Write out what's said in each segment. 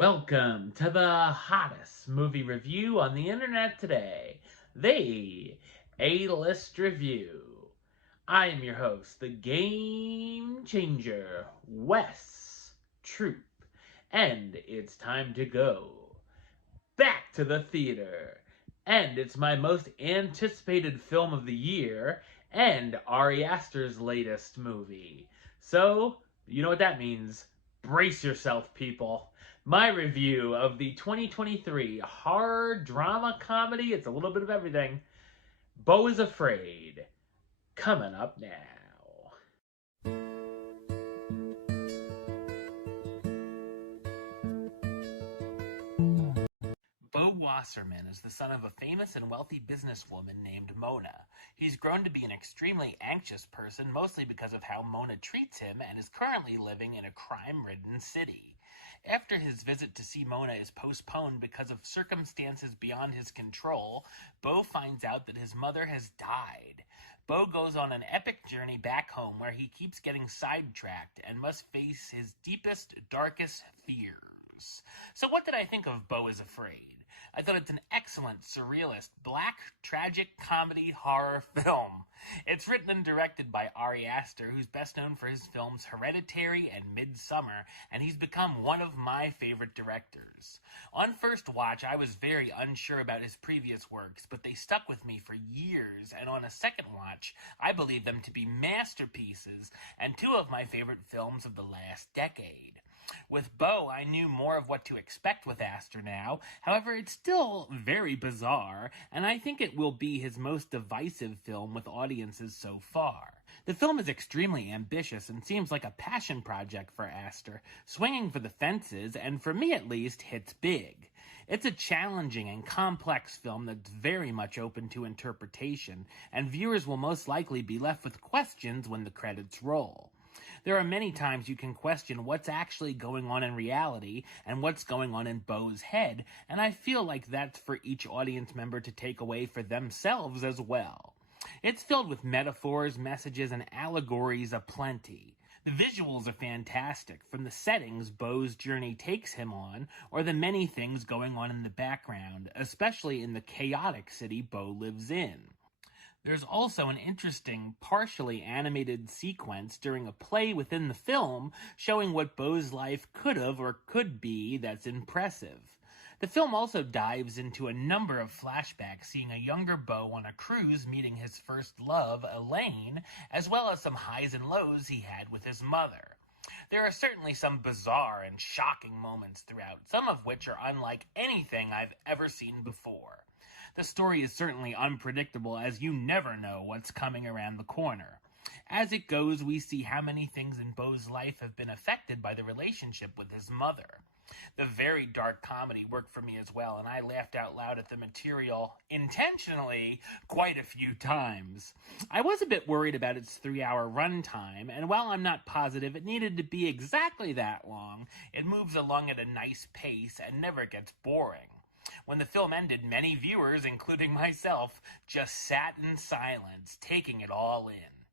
Welcome to the hottest movie review on the internet today, the A-List Review. I am your host, the Game Changer, Wes Troop, and it's time to go back to the theater. And it's my most anticipated film of the year, and Ari Aster's latest movie. So, you know what that means. Brace yourself, people. My review of the 2023 horror drama comedy, it's a little bit of everything, Beau Is Afraid, coming up now. Beau Wasserman is the son of a famous and wealthy businesswoman named Mona. He's grown to be an extremely anxious person, mostly because of how Mona treats him, and is currently living in a crime-ridden city. After his visit to see Mona is postponed because of circumstances beyond his control, Beau finds out that his mother has died. Beau goes on an epic journey back home where he keeps getting sidetracked and must face his deepest, darkest fears. So what did I think of Beau Is Afraid? I thought it's an excellent, surrealist, black, tragic comedy horror film. It's written and directed by Ari Aster, who's best known for his films Hereditary and Midsummer, and he's become one of my favorite directors. On first watch, I was very unsure about his previous works, but they stuck with me for years, and on a second watch, I believe them to be masterpieces and two of my favorite films of the last decade. With Beau, I knew more of what to expect with Aster now. However, it's still very bizarre, and I think it will be his most divisive film with audiences so far. The film is extremely ambitious and seems like a passion project for Aster, swinging for the fences, and for me at least, hits big. It's a challenging and complex film that's very much open to interpretation, and viewers will most likely be left with questions when the credits roll. There are many times you can question what's actually going on in reality and what's going on in Beau's head, and I feel like that's for each audience member to take away for themselves as well. It's filled with metaphors, messages, and allegories aplenty. The visuals are fantastic, from the settings Beau's journey takes him on, or the many things going on in the background, especially in the chaotic city Beau lives in. There's also an interesting, partially animated sequence during a play within the film showing what Beau's life could have or could be that's impressive. The film also dives into a number of flashbacks, seeing a younger Beau on a cruise meeting his first love, Elaine, as well as some highs and lows he had with his mother. There are certainly some bizarre and shocking moments throughout, some of which are unlike anything I've ever seen before. The story is certainly unpredictable, as you never know what's coming around the corner. As it goes, we see how many things in Beau's life have been affected by the relationship with his mother. The very dark comedy worked for me as well, and I laughed out loud at the material, intentionally, quite a few times. I was a bit worried about its 3-hour runtime, and while I'm not positive it needed to be exactly that long, it moves along at a nice pace and never gets boring. When the film ended, many viewers, including myself, just sat in silence, taking it all in.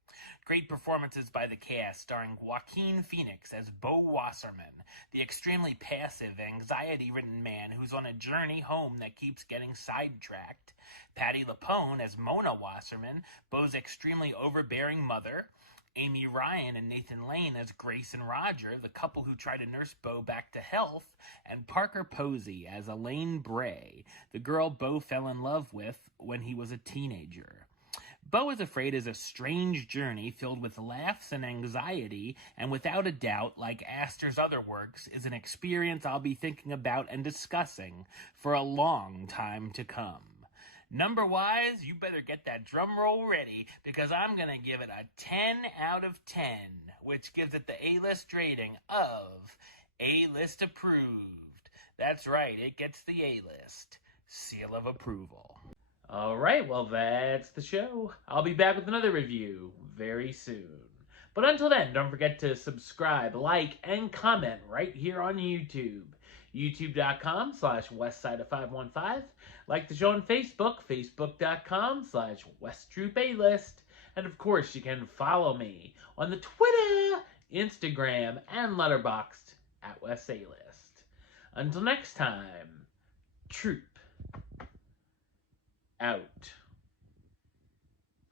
Great performances by the cast, starring Joaquin Phoenix as Beau Wasserman, the extremely passive, anxiety-ridden man who's on a journey home that keeps getting sidetracked. Patti LuPone as Mona Wasserman, Beau's extremely overbearing mother. Amy Ryan and Nathan Lane as Grace and Roger, the couple who try to nurse Beau back to health, and Parker Posey as Elaine Bray, the girl Beau fell in love with when he was a teenager. Beau Is Afraid is a strange journey filled with laughs and anxiety, and without a doubt, like Aster's other works, is an experience I'll be thinking about and discussing for a long time to come. Number-wise, you better get that drum roll ready, because I'm going to give it a 10 out of 10, which gives it the A-list rating of A-list approved. That's right, it gets the A-list seal of approval. Alright, well that's the show. I'll be back with another review very soon. But until then, don't forget to subscribe, like, and comment right here on YouTube. youtube.com/westside515. Like the show on Facebook, facebook.com/WestTroopAlist. And of course, you can follow me on the Twitter, Instagram, and Letterboxd at WestAlist. Until next time, troop out.